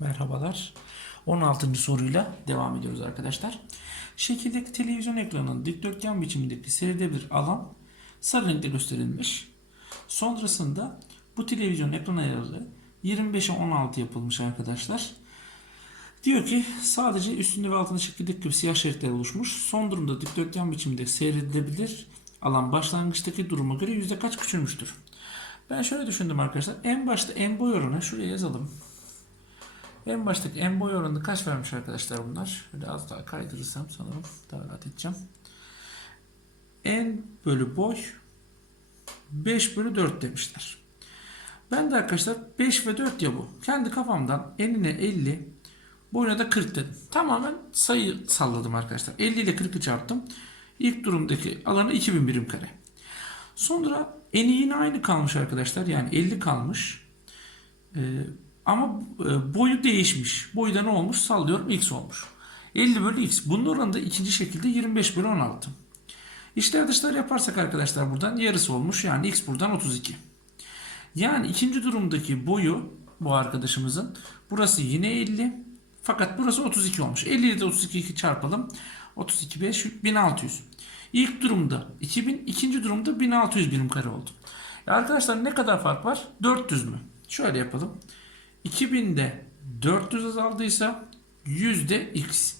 Merhabalar. 16. soruyla devam ediyoruz arkadaşlar. Şekildeki televizyon ekranının dikdörtgen biçimindeki serilebilir alan sarı renkte gösterilmiş. Sonrasında bu televizyon ekran ayarı 25'e 16 yapılmış arkadaşlar. Diyor ki sadece üstünde ve altında şekildeki siyah şeritler oluşmuş. Son durumda dikdörtgen biçimde seyredilebilir alan başlangıçtaki duruma göre yüzde kaç küçülmüştür? Ben şöyle düşündüm arkadaşlar. En başta en boy oranı şuraya yazalım. En baştaki en boy oranı kaç vermiş arkadaşlar bunlar? Şöyle az daha kaydırırsam sanırım daha rahat edeceğim. En bölü boy 5 bölü 4 demişler. Ben de arkadaşlar 5 ve 4 ya bu. Kendi kafamdan enine 50 boyuna da 40 dedim. Tamamen sayı salladım arkadaşlar. 50 ile 40'ı çarptım. İlk durumdaki alanı 2000 birim kare. Sonra eni yine aynı kalmış arkadaşlar. Yani 50 kalmış. Ee, ama e, boyu değişmiş. Boyda ne olmuş? Sallıyorum x olmuş. 50 bölü x. Bunun oranı da ikinci şekilde 25 bölü 16. İşler dışlar yaparsak arkadaşlar buradan yarısı olmuş. Yani x buradan 32. Yani ikinci durumdaki boyu bu arkadaşımızın burası yine 50 fakat burası 32 olmuş. 50 ile de 32 çarpalım. 32 5 1600. İlk durumda 2000, ikinci durumda 1600 birim kare oldu. Ya arkadaşlar ne kadar fark var? 400 mü? Şöyle yapalım. 2000'de 400 azaldıysa yüzde x.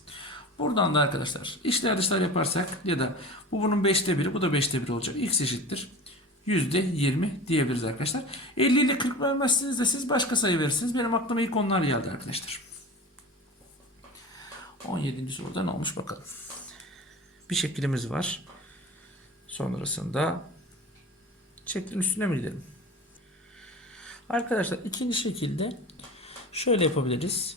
Buradan da arkadaşlar işler dışlar yaparsak ya da bu bunun 5'te 1'i bu da 5'te 1 olacak. x eşittir. Yüzde 20 diyebiliriz arkadaşlar. 50 ile 40 vermezsiniz de siz başka sayı verirsiniz. Benim aklıma ilk onlar geldi arkadaşlar. 17. soruda ne olmuş bakalım. Bir şeklimiz var. Sonrasında şeklin üstüne mi gidelim? Arkadaşlar ikinci şekilde şöyle yapabiliriz.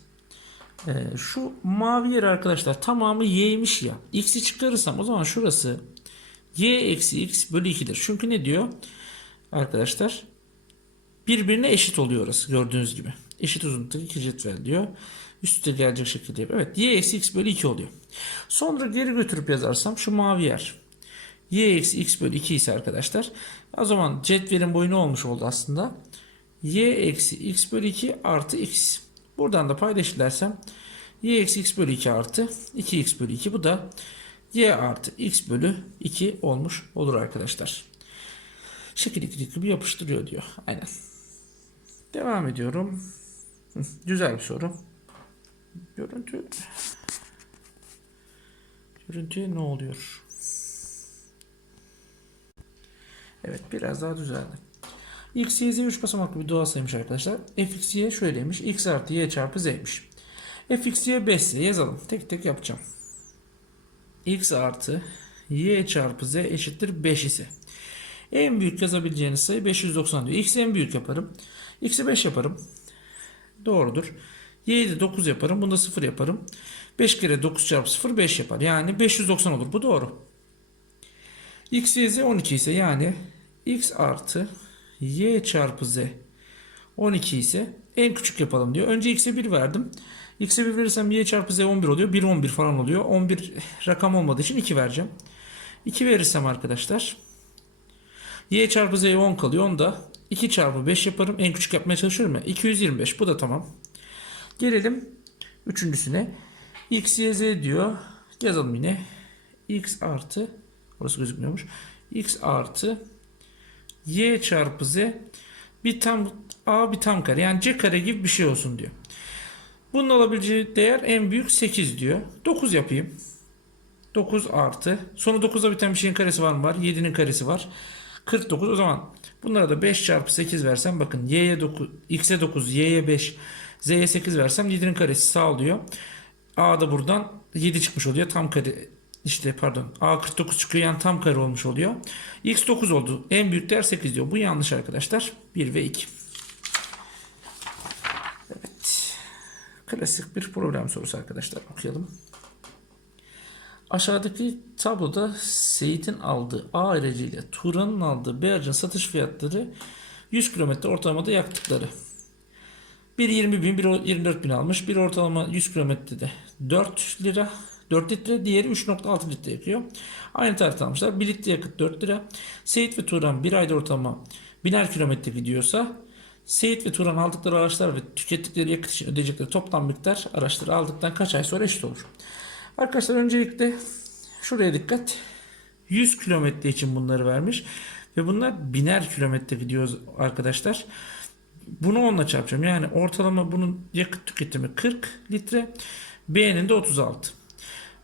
Ee, şu mavi yer arkadaşlar tamamı y'ymiş ya. X'i çıkarırsam o zaman şurası y eksi x bölü 2'dir. Çünkü ne diyor? Arkadaşlar birbirine eşit oluyor orası gördüğünüz gibi. Eşit uzunlukta iki cetvel diyor. Üstte gelecek şekilde yapıyor. Evet y eksi x bölü 2 oluyor. Sonra geri götürüp yazarsam şu mavi yer. y eksi x bölü 2 ise arkadaşlar o zaman cetvelin boyu ne olmuş oldu aslında? Y eksi x bölü 2 artı x. Buradan da paydaşılarsam y eksi x bölü 2 artı 2x bölü 2 bu da y artı x bölü 2 olmuş olur arkadaşlar. Şekil iki gibi yapıştırıyor diyor. Aynen. Devam ediyorum. Güzel bir soru. Görüntü Görüntüye ne oluyor? Evet biraz daha düzeldi. X, Y, Z 3 basamaklı bir doğal sayıymış arkadaşlar. Fx, Y şöyleymiş. X artı Y çarpı Z'miş. Fx, Y 5 ise yazalım. Tek tek yapacağım. X artı Y çarpı Z eşittir 5 ise. En büyük yazabileceğiniz sayı 590 diyor. X'i en büyük yaparım. X'i 5 yaparım. Doğrudur. Y'yi de 9 yaparım. Bunda 0 yaparım. 5 kere 9 çarpı 0 5 yapar. Yani 590 olur. Bu doğru. X, Y, Z 12 ise yani X artı Y çarpı Z 12 ise en küçük yapalım diyor. Önce X'e 1 verdim. X'e 1 verirsem Y çarpı Z 11 oluyor. 1 11 falan oluyor. 11 rakam olmadığı için 2 vereceğim. 2 verirsem arkadaşlar Y çarpı Z 10 kalıyor. Onda 2 çarpı 5 yaparım. En küçük yapmaya çalışıyorum ya. 225 bu da tamam. Gelelim üçüncüsüne. X, Y, Z diyor. Yazalım yine. X artı orası gözükmüyormuş. X artı Y çarpı Z bir tam A bir tam kare. Yani C kare gibi bir şey olsun diyor. Bunun alabileceği değer en büyük 8 diyor. 9 yapayım. 9 artı. Sonu 9'a biten bir şeyin karesi var mı var? 7'nin karesi var. 49 o zaman bunlara da 5 çarpı 8 versem bakın y'ye 9 x'e 9 y'ye 5 z'ye 8 versem 7'nin karesi sağlıyor. A da buradan 7 çıkmış oluyor. Tam kare işte pardon A 49 çıkıyor yani tam kare olmuş oluyor. X 9 oldu. En büyük değer 8 diyor. Bu yanlış arkadaşlar. 1 ve 2. Evet. Klasik bir problem sorusu arkadaşlar. Okuyalım. Aşağıdaki tabloda Seyit'in aldığı A aracıyla Turan'ın aldığı B aracının satış fiyatları 100 km ortalamada yaktıkları. Biri 20 bin, biri 24 bin almış. Bir ortalama 100 kilometrede 4 lira, 4 litre, diğeri 3.6 litre yakıyor. Aynı tarihte almışlar. 1 litre yakıt 4 lira. Seyit ve Turan bir ayda ortalama biner kilometre gidiyorsa Seyit ve Turan aldıkları araçlar ve tükettikleri yakıt için ödeyecekleri toplam miktar araçları aldıktan kaç ay sonra eşit olur? Arkadaşlar öncelikle şuraya dikkat. 100 kilometre için bunları vermiş. Ve bunlar biner kilometre gidiyor arkadaşlar. Bunu onunla çarpacağım. Yani ortalama bunun yakıt tüketimi 40 litre. B'nin de 36.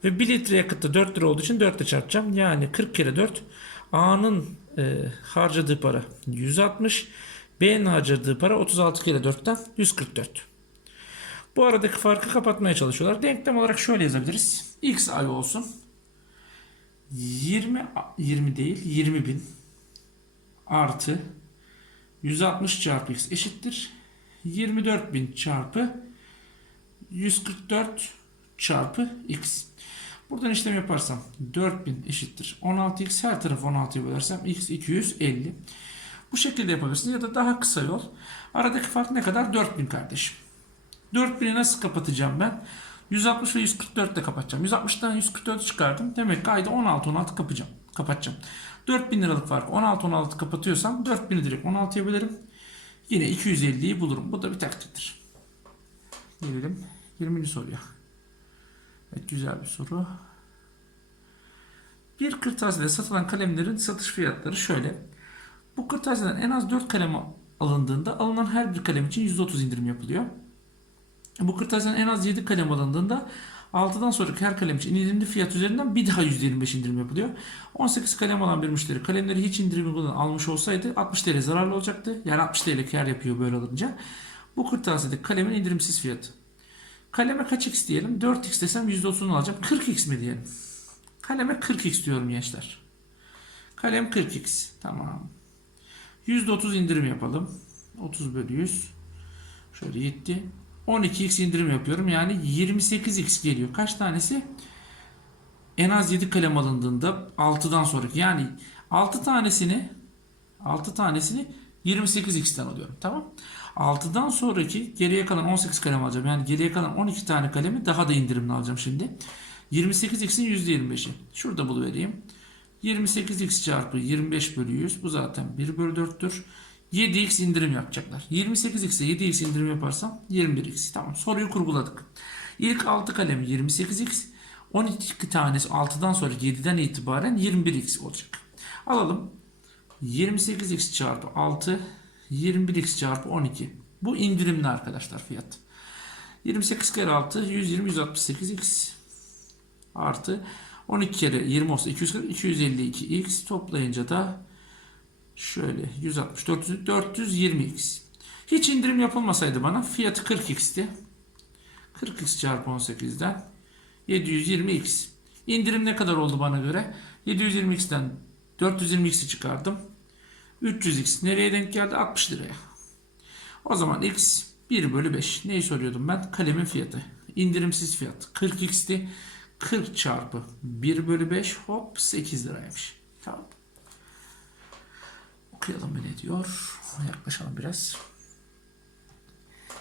Ve 1 litre yakıtta 4 lira olduğu için 4 ile çarpacağım. Yani 40 kere 4. A'nın e, harcadığı para 160. B'nin harcadığı para 36 kere 4'ten 144. Bu aradaki farkı kapatmaya çalışıyorlar. Denklem olarak şöyle yazabiliriz. X ay olsun. 20 20 değil 20 bin artı 160 çarpı x eşittir. 24 bin çarpı 144 çarpı x. Buradan işlem yaparsam 4000 eşittir. 16x her tarafı 16'ya bölersem x 250. Bu şekilde yapabilirsin ya da daha kısa yol. Aradaki fark ne kadar? 4000 kardeşim. 4000'i nasıl kapatacağım ben? 160 ve 144 ile kapatacağım. 160'dan 144'ü çıkardım. Demek ki ayda 16 16 kapacağım. Kapatacağım. 4000 liralık fark 16 16 kapatıyorsam 4000'i direkt 16'ya bölerim. Yine 250'yi bulurum. Bu da bir taktiktir. Gelelim 20. soruya. Evet güzel bir soru. Bir kırtasiyede satılan kalemlerin satış fiyatları şöyle. Bu kırtasiyeden en az 4 kalem alındığında alınan her bir kalem için %30 indirim yapılıyor. Bu kırtasiyeden en az 7 kalem alındığında 6'dan sonraki her kalem için indirimli fiyat üzerinden bir daha %25 indirim yapılıyor. 18 kalem alan bir müşteri kalemleri hiç indirim uygulamadan almış olsaydı 60 TL zararlı olacaktı. Yani 60 TL kar yapıyor böyle alınca. Bu kırtasiyedeki kalemin indirimsiz fiyatı. Kaleme kaç x diyelim? 4x desem %30'unu alacağım. 40x mi diyelim? Kaleme 40x diyorum gençler. Kalem 40x. Tamam. %30 indirim yapalım. 30 bölü 100. Şöyle gitti. 12x indirim yapıyorum. Yani 28x geliyor. Kaç tanesi? En az 7 kalem alındığında 6'dan sonraki. Yani 6 tanesini 6 tanesini 28x'ten alıyorum. Tamam. 6'dan sonraki geriye kalan 18 kalem alacağım. Yani geriye kalan 12 tane kalemi daha da indirimli alacağım şimdi. 28x'in %25'i. Şurada buluvereyim. 28x çarpı 25 bölü 100. Bu zaten 1 bölü 4'tür. 7x indirim yapacaklar. 28x'e 7x indirim yaparsam 21x. Tamam soruyu kurguladık. İlk 6 kalem 28x. 12 tanesi 6'dan sonra 7'den itibaren 21x olacak. Alalım. 28x çarpı 6 21x çarpı 12. Bu indirimli arkadaşlar fiyat. 28 kere 6 120 168x artı 12 kere 20 olsa 240 252x toplayınca da şöyle 160 400 420x. Hiç indirim yapılmasaydı bana fiyatı 40x'ti. 40x çarpı 18'den 720x. İndirim ne kadar oldu bana göre? 720x'ten 420x'i çıkardım. 300x nereye denk geldi? 60 liraya. O zaman x 1 bölü 5. Neyi soruyordum ben? Kalemin fiyatı. İndirimsiz fiyat. 40x'ti. 40 çarpı 1 bölü 5 hop 8 liraymış. Tamam. Okuyalım ne diyor. Yaklaşalım biraz.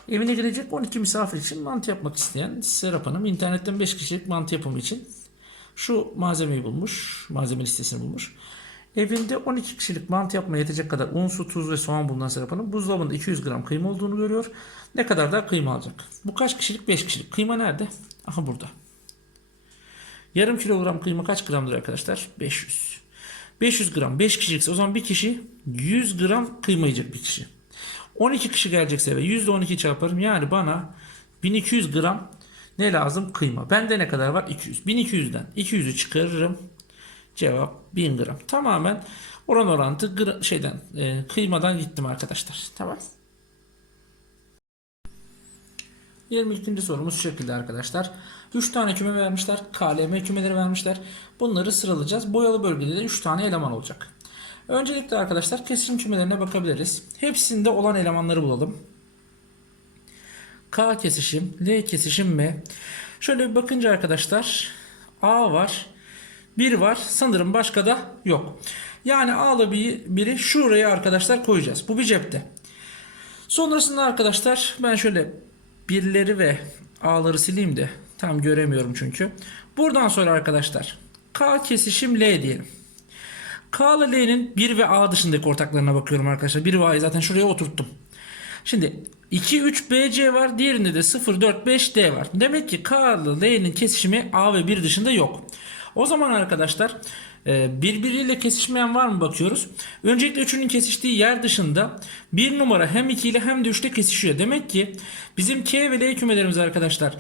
Evine gelecek 12 misafir için mantı yapmak isteyen Serap Hanım internetten 5 kişilik mantı yapımı için şu malzemeyi bulmuş. Malzeme listesini bulmuş. Evinde 12 kişilik mantı yapmaya yetecek kadar un, su, tuz ve soğan bulunan Serap buzdolabında 200 gram kıyma olduğunu görüyor. Ne kadar da kıyma alacak? Bu kaç kişilik? 5 kişilik. Kıyma nerede? Aha burada. Yarım kilogram kıyma kaç gramdır arkadaşlar? 500. 500 gram 5 kişilikse o zaman bir kişi 100 gram kıyma yiyecek bir kişi. 12 kişi gelecekse ve %12 çarparım yani bana 1200 gram ne lazım? Kıyma. Bende ne kadar var? 200. 1200'den 200'ü çıkarırım. Cevap 1000 gram. Tamamen oran orantı şeyden e, kıymadan gittim arkadaşlar. Tamam. 22. sorumuz şu şekilde arkadaşlar. 3 tane küme vermişler. KLM kümeleri vermişler. Bunları sıralayacağız. Boyalı bölgede de 3 tane eleman olacak. Öncelikle arkadaşlar kesişim kümelerine bakabiliriz. Hepsinde olan elemanları bulalım. K kesişim, L kesişim M. Şöyle bir bakınca arkadaşlar A var. 1 var. Sanırım başka da yok. Yani A'lı bir, biri şuraya arkadaşlar koyacağız. Bu bir cepte. Sonrasında arkadaşlar ben şöyle birleri ve A'ları sileyim de tam göremiyorum çünkü. Buradan sonra arkadaşlar K kesişim L diyelim. K ile L'nin 1 ve A dışındaki ortaklarına bakıyorum arkadaşlar. 1 ve A'yı zaten şuraya oturttum. Şimdi 2 3 BC var. Diğerinde de 0 4 5 D var. Demek ki K ile L'nin kesişimi A ve 1 dışında yok. O zaman arkadaşlar e, birbiriyle kesişmeyen var mı bakıyoruz. Öncelikle üçünün kesiştiği yer dışında bir numara hem 2 ile hem de 3 ile kesişiyor. Demek ki bizim K ve L kümelerimiz arkadaşlar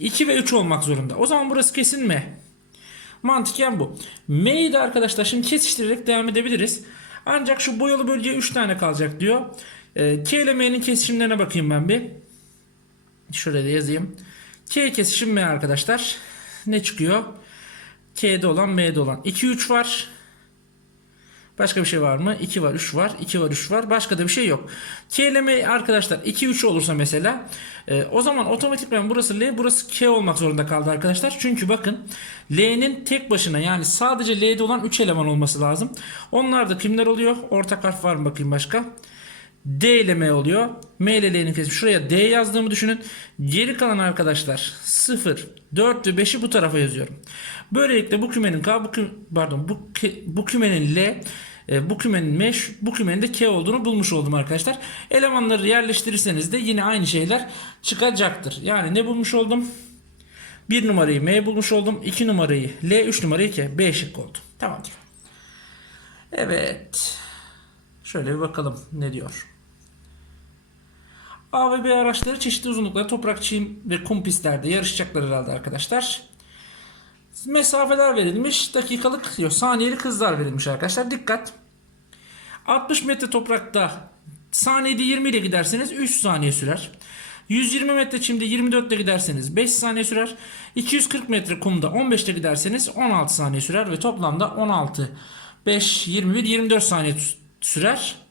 2 ve 3 olmak zorunda. O zaman burası kesin M. Mantıken bu. M'yi de arkadaşlar şimdi kesiştirerek devam edebiliriz. Ancak şu boyalı bölgeye 3 tane kalacak diyor. E, K ile M'nin kesişimlerine bakayım ben bir. Şuraya da yazayım. K kesişim M arkadaşlar. Ne çıkıyor? K'de olan M'de olan. 2 3 var. Başka bir şey var mı? 2 var, 3 var, 2 var, 3 var. Başka da bir şey yok. K ile M arkadaşlar 2 3 olursa mesela e, o zaman otomatikman burası L, burası K olmak zorunda kaldı arkadaşlar. Çünkü bakın L'nin tek başına yani sadece L'de olan 3 eleman olması lazım. Onlar da kimler oluyor? Ortak harf var mı bakayım başka? D ile M oluyor. M ile L'nin kesimi. Şuraya D yazdığımı düşünün. Geri kalan arkadaşlar 0, 4 ve 5'i bu tarafa yazıyorum. Böylelikle bu kümenin K, bu kü- pardon bu, bu kümenin L, e, bu kümenin M, bu kümenin de K olduğunu bulmuş oldum arkadaşlar. Elemanları yerleştirirseniz de yine aynı şeyler çıkacaktır. Yani ne bulmuş oldum? 1 numarayı M bulmuş oldum. 2 numarayı L, 3 numarayı K. B şık oldu. Tamamdır. Evet. Şöyle bir bakalım ne diyor. A ve B araçları çeşitli uzunluklarda toprak, çim ve kum pistlerde yarışacaklar herhalde arkadaşlar. Mesafeler verilmiş. Dakikalık yok saniyelik hızlar verilmiş arkadaşlar. Dikkat. 60 metre toprakta saniyede 20 ile giderseniz 3 saniye sürer. 120 metre çimde 24 ile giderseniz 5 saniye sürer. 240 metre kumda 15 ile giderseniz 16 saniye sürer ve toplamda 16, 5, 21, 24 saniye sürer.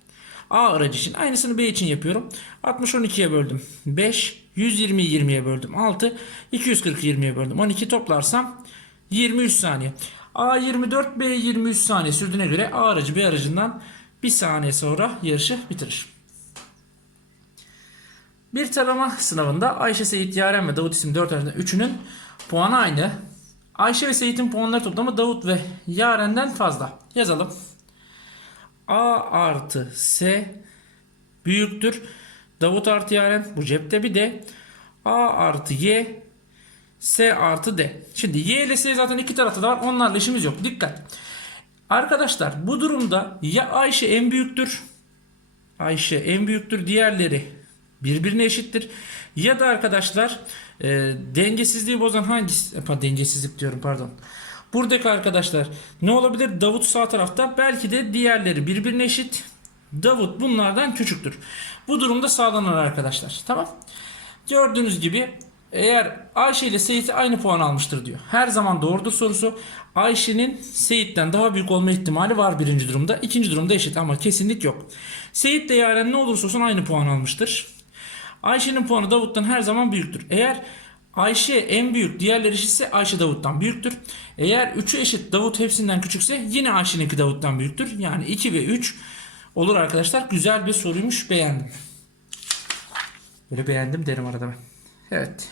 A aracı için. Aynısını B için yapıyorum. 60 12'ye böldüm. 5. 120'yi 20'ye böldüm. 6. 240 20'ye böldüm. 12 toplarsam 23 saniye. A 24 B 23 saniye sürdüğüne göre A aracı B aracından 1 saniye sonra yarışı bitirir. Bir tarama sınavında Ayşe, Seyit, Yaren ve Davut isimli 4 öğrenciden 3'ünün puanı aynı. Ayşe ve Seyit'in puanları toplamı Davut ve Yaren'den fazla. Yazalım. A artı S büyüktür. Davut artı Yaren bu cepte bir de A artı Y S artı D. Şimdi Y ile S zaten iki tarafta da var. Onlarla işimiz yok. Dikkat. Arkadaşlar bu durumda ya Ayşe en büyüktür. Ayşe en büyüktür. Diğerleri birbirine eşittir. Ya da arkadaşlar e, dengesizliği bozan hangisi? e, pa- dengesizlik diyorum pardon. Buradaki arkadaşlar ne olabilir? Davut sağ tarafta. Belki de diğerleri birbirine eşit. Davut bunlardan küçüktür. Bu durumda sağlanır arkadaşlar. Tamam. Gördüğünüz gibi eğer Ayşe ile Seyit aynı puan almıştır diyor. Her zaman doğrudur sorusu. Ayşe'nin Seyit'ten daha büyük olma ihtimali var birinci durumda. İkinci durumda eşit ama kesinlik yok. Seyit de Yaren ne olursa olsun aynı puan almıştır. Ayşe'nin puanı Davut'tan her zaman büyüktür. Eğer Ayşe en büyük, diğerleri eşitse Ayşe Davut'tan büyüktür. Eğer 3'ü eşit Davut hepsinden küçükse yine Ayşe'ninki Davut'tan büyüktür. Yani 2 ve 3 olur arkadaşlar. Güzel bir soruymuş beğendim. Böyle beğendim derim arada ben. Evet.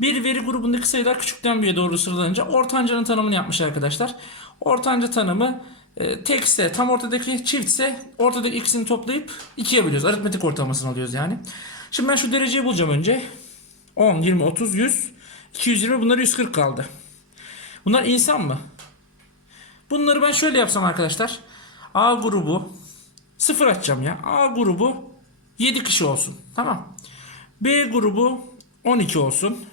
Bir veri grubundaki sayılar küçükten büyüğe doğru sıralanınca ortancanın tanımını yapmış arkadaşlar. Ortanca tanımı e, tekse tam ortadaki çiftse ortadaki ikisini toplayıp ikiye bölüyoruz. Aritmetik ortalamasını alıyoruz yani. Şimdi ben şu dereceyi bulacağım önce. 10, 20, 30, 100, 220 bunları 140 kaldı. Bunlar insan mı? Bunları ben şöyle yapsam arkadaşlar. A grubu sıfır açacağım ya. A grubu 7 kişi olsun. Tamam. B grubu 12 olsun.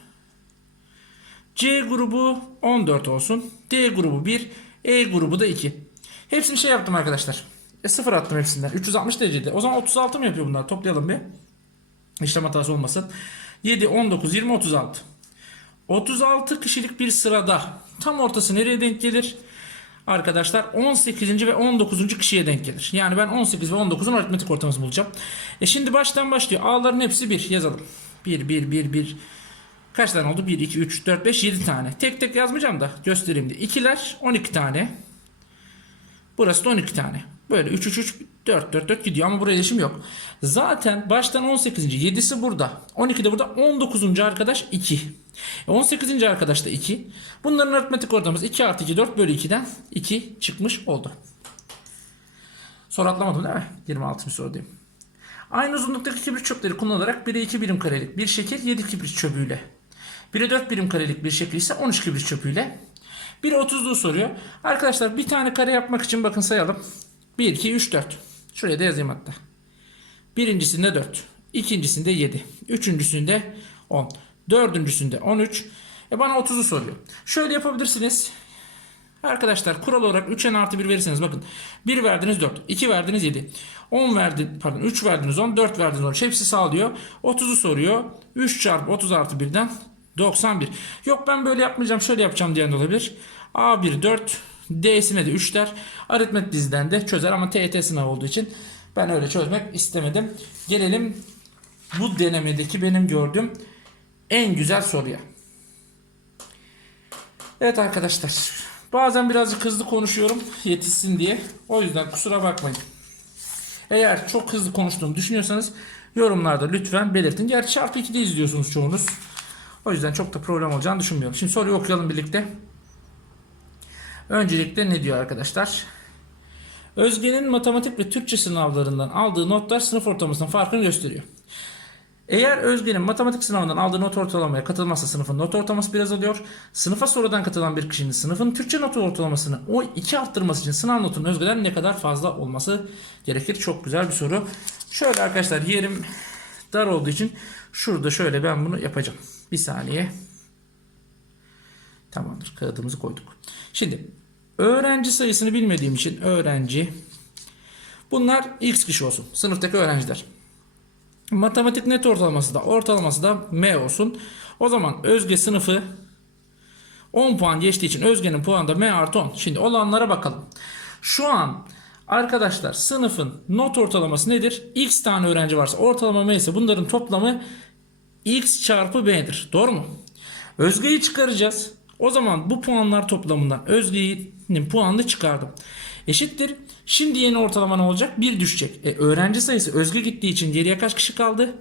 C grubu 14 olsun. D grubu 1. E grubu da 2. Hepsini şey yaptım arkadaşlar. E, sıfır attım hepsinden. 360 derecede. O zaman 36 mı yapıyor bunlar? Toplayalım bir. İşlem hatası olmasın. 7, 19, 20, 36. 36 kişilik bir sırada tam ortası nereye denk gelir? Arkadaşlar 18. ve 19. kişiye denk gelir. Yani ben 18 ve 19'un aritmetik ortalamasını bulacağım. E şimdi baştan başlıyor. A'ların hepsi 1 yazalım. 1, 1, 1, 1. Kaç tane oldu? 1, 2, 3, 4, 5, 7 tane. Tek tek yazmayacağım da göstereyim diye. İkiler 12 tane. Burası da 12 tane. Böyle 3 3 3 4 4 4 gidiyor ama buraya işim yok. Zaten baştan 18. 7'si burada. 12 de burada. 19. arkadaş 2. 18. arkadaş da 2. Bunların aritmetik ortalaması 2 artı 2 4 bölü 2'den 2 çıkmış oldu. Soru atlamadım değil mi? 26. sorudayım. Aynı uzunluktaki kibrit çöpleri kullanılarak 1'e 2 birim karelik bir şekil 7 kibrit çöpüyle 1'e 4 birim karelik bir şekil ise 13 kibrit çöpüyle 1'e 30'luğu soruyor. Arkadaşlar bir tane kare yapmak için bakın sayalım. 1, 2, 3, 4. Şuraya da yazayım hatta. Birincisinde 4. ikincisinde 7. Üçüncüsünde 10. Dördüncüsünde 13. E bana 30'u soruyor. Şöyle yapabilirsiniz. Arkadaşlar kural olarak 3n artı 1 verirseniz bakın 1 verdiniz 4, 2 verdiniz 7, 10 verdi pardon 3 verdiniz 10, 4 verdiniz 13 hepsi sağlıyor. 30'u soruyor. 3 çarpı 30 artı 1'den 91. Yok ben böyle yapmayacağım şöyle yapacağım diyen de olabilir. A1 4 D'sine de 3 der. Aritmet diziden de çözer ama TET sınavı olduğu için ben öyle çözmek istemedim. Gelelim bu denemedeki benim gördüğüm en güzel soruya. Evet arkadaşlar. Bazen birazcık hızlı konuşuyorum yetişsin diye. O yüzden kusura bakmayın. Eğer çok hızlı konuştuğumu düşünüyorsanız yorumlarda lütfen belirtin. Gerçi çarpı 2'de izliyorsunuz çoğunuz. O yüzden çok da problem olacağını düşünmüyorum. Şimdi soruyu okuyalım birlikte. Öncelikle ne diyor arkadaşlar? Özge'nin matematik ve Türkçe sınavlarından aldığı notlar sınıf ortalamasının farkını gösteriyor. Eğer Özge'nin matematik sınavından aldığı not ortalamaya katılmazsa sınıfın not ortalaması biraz alıyor. Sınıfa sonradan katılan bir kişinin sınıfın Türkçe notu ortalamasını o iki arttırması için sınav notunun Özge'den ne kadar fazla olması gerekir? Çok güzel bir soru. Şöyle arkadaşlar yerim dar olduğu için şurada şöyle ben bunu yapacağım. Bir saniye. Tamamdır. Kağıdımızı koyduk. Şimdi öğrenci sayısını bilmediğim için öğrenci bunlar x kişi olsun. Sınıftaki öğrenciler. Matematik net ortalaması da ortalaması da M olsun. O zaman Özge sınıfı 10 puan geçtiği için Özge'nin puanı da M artı 10. Şimdi olanlara bakalım. Şu an arkadaşlar sınıfın not ortalaması nedir? X tane öğrenci varsa ortalama M ise bunların toplamı X çarpı B'dir. Doğru mu? Özge'yi çıkaracağız. O zaman bu puanlar toplamından Özge'nin puanını çıkardım. Eşittir. Şimdi yeni ortalama ne olacak? 1 düşecek. E, öğrenci sayısı Özge gittiği için geriye kaç kişi kaldı?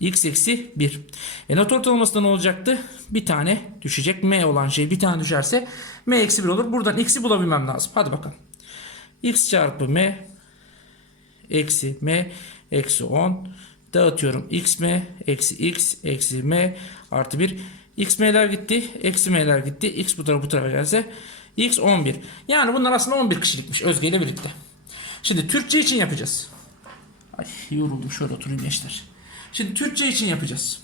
X eksi 1. E not ortalaması ne olacaktı? Bir tane düşecek. M olan şey bir tane düşerse M eksi 1 olur. Buradan X'i bulabilmem lazım. Hadi bakalım. X çarpı M eksi M eksi 10 dağıtıyorum. X M eksi X eksi M artı 1. X M'ler gitti. Eksi M'ler gitti. X bu tarafa bu tarafa gelse X 11. Yani bunlar aslında 11 kişilikmiş Özge ile birlikte. Şimdi Türkçe için yapacağız. Ay yoruldum şöyle oturayım gençler. Şimdi Türkçe için yapacağız.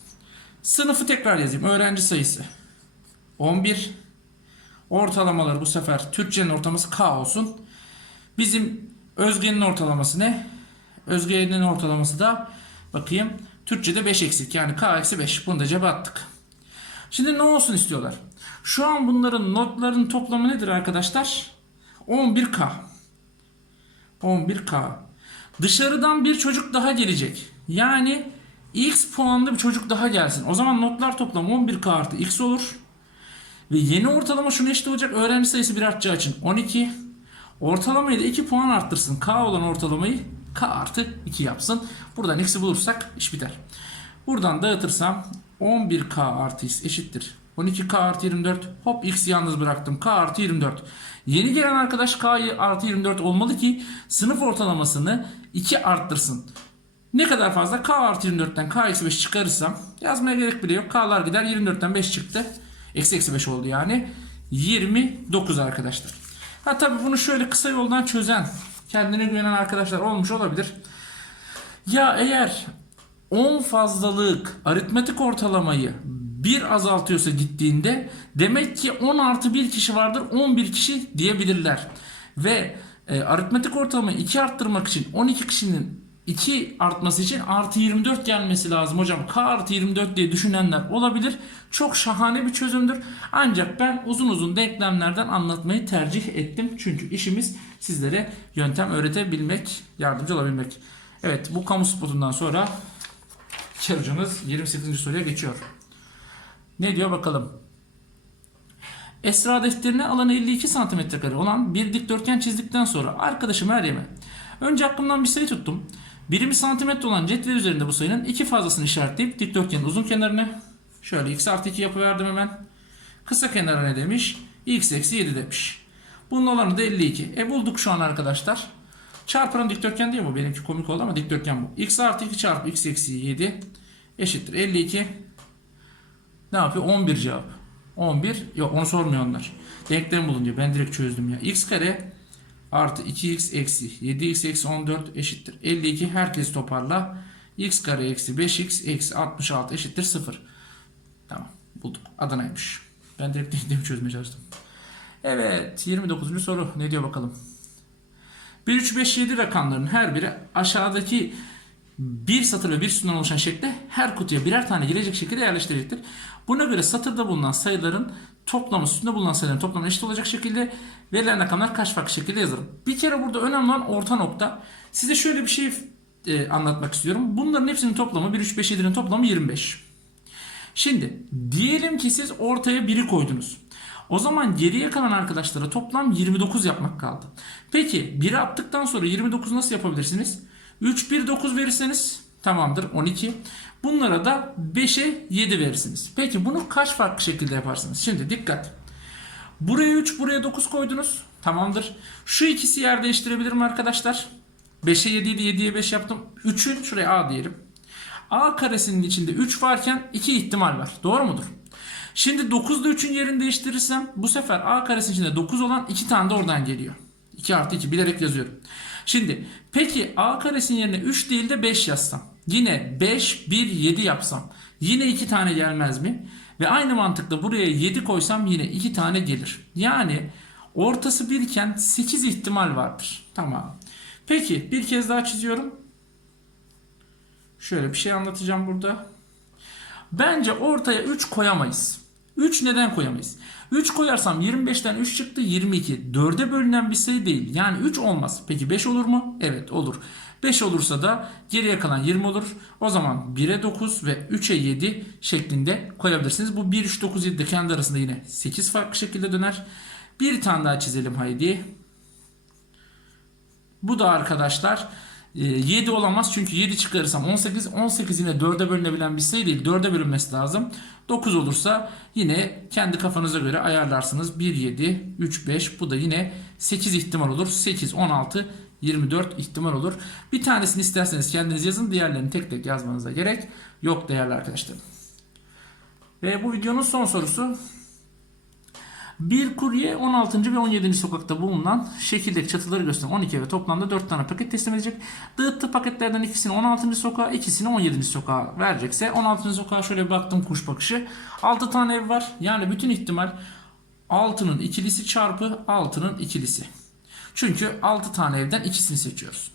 Sınıfı tekrar yazayım. Öğrenci sayısı 11. Ortalamaları bu sefer Türkçenin ortalaması K olsun. Bizim Özge'nin ortalaması ne? Özge'nin ortalaması da bakayım. Türkçe'de 5 eksik. Yani K eksi 5. Bunu da cebe attık. Şimdi ne olsun istiyorlar? Şu an bunların notların toplamı nedir arkadaşlar? 11K. 11K. Dışarıdan bir çocuk daha gelecek. Yani X puanlı bir çocuk daha gelsin. O zaman notlar toplamı 11K artı X olur. Ve yeni ortalama şunu eşit olacak. Öğrenci sayısı bir artacağı için 12. Ortalamayı da 2 puan arttırsın. K olan ortalamayı K artı 2 yapsın. Buradan X'i bulursak iş biter. Buradan dağıtırsam 11K artı X eşittir. 12K artı 24. Hop X'i yalnız bıraktım. K artı 24. Yeni gelen arkadaş K artı 24 olmalı ki sınıf ortalamasını 2 arttırsın. Ne kadar fazla? K artı 24'ten K eksi 5 çıkarırsam yazmaya gerek bile yok. K'lar gider 24'ten 5 çıktı. Eksi eksi 5 oldu yani. 29 arkadaşlar. Ha tabi bunu şöyle kısa yoldan çözen kendine güvenen arkadaşlar olmuş olabilir. Ya eğer 10 fazlalık aritmetik ortalamayı 1 azaltıyorsa gittiğinde demek ki 10 artı 1 kişi vardır 11 kişi diyebilirler. Ve e, aritmetik ortalamayı 2 arttırmak için 12 kişinin 2 artması için artı 24 gelmesi lazım hocam. K artı 24 diye düşünenler olabilir. Çok şahane bir çözümdür. Ancak ben uzun uzun denklemlerden anlatmayı tercih ettim. Çünkü işimiz sizlere yöntem öğretebilmek, yardımcı olabilmek. Evet bu kamu spotundan sonra Kar hocamız 28. soruya geçiyor. Ne diyor bakalım. Esra defterine alanı 52 cm kare olan bir dikdörtgen çizdikten sonra arkadaşı Meryem'e önce aklımdan bir sayı tuttum. Birimi santimetre olan cetvel üzerinde bu sayının iki fazlasını işaretleyip dikdörtgenin uzun kenarını şöyle x artı 2 yapıverdim hemen. Kısa kenara ne demiş? x eksi 7 demiş. Bunun olanı da 52. E bulduk şu an arkadaşlar. Çarpının dikdörtgen değil mi? Benimki komik oldu ama dikdörtgen bu. x artı 2 çarpı x eksi 7 eşittir. 52 ne yapıyor? 11 cevap. 11 yok onu sormuyor onlar. Denklem bulun diyor. Ben direkt çözdüm ya. x kare artı 2x eksi 7x eksi 14 eşittir. 52 herkes toparla. x kare eksi 5x eksi 66 eşittir 0. Tamam bulduk. Adana'ymış. Ben direkt denklemi çözmeye çalıştım. Evet 29. soru ne diyor bakalım. 1, 3, 5, 7 rakamların her biri aşağıdaki bir satır ve bir sütundan oluşan şekilde her kutuya birer tane gelecek şekilde yerleştirilecektir. Buna göre satırda bulunan sayıların toplamı sütunda bulunan sayıların toplamına eşit olacak şekilde verilen rakamlar kaç farklı şekilde yazılır. Bir kere burada önemli olan orta nokta. Size şöyle bir şey e, anlatmak istiyorum. Bunların hepsinin toplamı 1, 3, 5, 7'nin toplamı 25. Şimdi diyelim ki siz ortaya 1'i koydunuz. O zaman geriye kalan arkadaşlara toplam 29 yapmak kaldı. Peki 1'i attıktan sonra 29 nasıl yapabilirsiniz? 3, 1, 9 verirseniz tamamdır 12. Bunlara da 5'e 7 verirsiniz. Peki bunu kaç farklı şekilde yaparsınız? Şimdi dikkat. Buraya 3, buraya 9 koydunuz. Tamamdır. Şu ikisi yer değiştirebilir mi arkadaşlar? 5'e 7 idi 7'ye 5 yaptım. 3'ün şuraya A diyelim. A karesinin içinde 3 varken 2 ihtimal var. Doğru mudur? Şimdi 9'da 3'ün yerini değiştirirsem bu sefer A karesinin içinde 9 olan 2 tane de oradan geliyor. 2 artı 2 bilerek yazıyorum. Şimdi peki A karesinin yerine 3 değil de 5 yazsam. Yine 5, 1, 7 yapsam. Yine 2 tane gelmez mi? Ve aynı mantıkla buraya 7 koysam yine 2 tane gelir. Yani ortası 1 iken 8 ihtimal vardır. Tamam. Peki bir kez daha çiziyorum. Şöyle bir şey anlatacağım burada. Bence ortaya 3 koyamayız. 3 neden koyamayız? 3 koyarsam 25'ten 3 çıktı 22. 4'e bölünen bir sayı değil. Yani 3 olmaz. Peki 5 olur mu? Evet olur. 5 olursa da geriye kalan 20 olur. O zaman 1'e 9 ve 3'e 7 şeklinde koyabilirsiniz. Bu 1, 3, 9, 7 de kendi arasında yine 8 farklı şekilde döner. Bir tane daha çizelim haydi. Bu da arkadaşlar 7 olamaz çünkü 7 çıkarırsam 18. 18 yine 4'e bölünebilen bir sayı değil. 4'e bölünmesi lazım. 9 olursa yine kendi kafanıza göre ayarlarsınız. 1, 7, 3, 5 bu da yine 8 ihtimal olur. 8, 16, 24 ihtimal olur. Bir tanesini isterseniz kendiniz yazın. Diğerlerini tek tek yazmanıza gerek yok değerli arkadaşlar. Ve bu videonun son sorusu bir kurye 16. ve 17. sokakta bulunan şekildeki çatıları gösteren 12 eve toplamda 4 tane paket teslim edecek. Dağıttığı paketlerden ikisini 16. sokağa, ikisini 17. sokağa verecekse 16. sokağa şöyle baktım kuş bakışı. 6 tane ev var. Yani bütün ihtimal 6'nın ikilisi çarpı 6'nın ikilisi. Çünkü 6 tane evden ikisini seçiyoruz.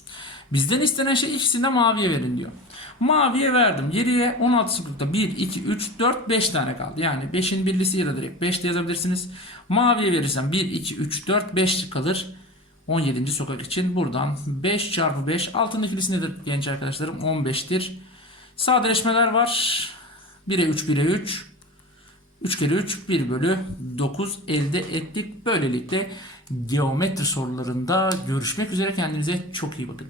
Bizden istenen şey ikisini maviye verin diyor. Maviye verdim. Geriye 16 sokakta 1, 2, 3, 4, 5 tane kaldı. Yani 5'in birlisi ya da direkt 5 de yazabilirsiniz. Maviye verirsem 1, 2, 3, 4, 5 kalır. 17. sokak için buradan 5 çarpı 5 altın ikilisi nedir genç arkadaşlarım? 15'tir. Sadeleşmeler var. 1'e 3, 1'e 3. 3 kere 3 1 bölü 9 elde ettik. Böylelikle geometri sorularında görüşmek üzere. Kendinize çok iyi bakın.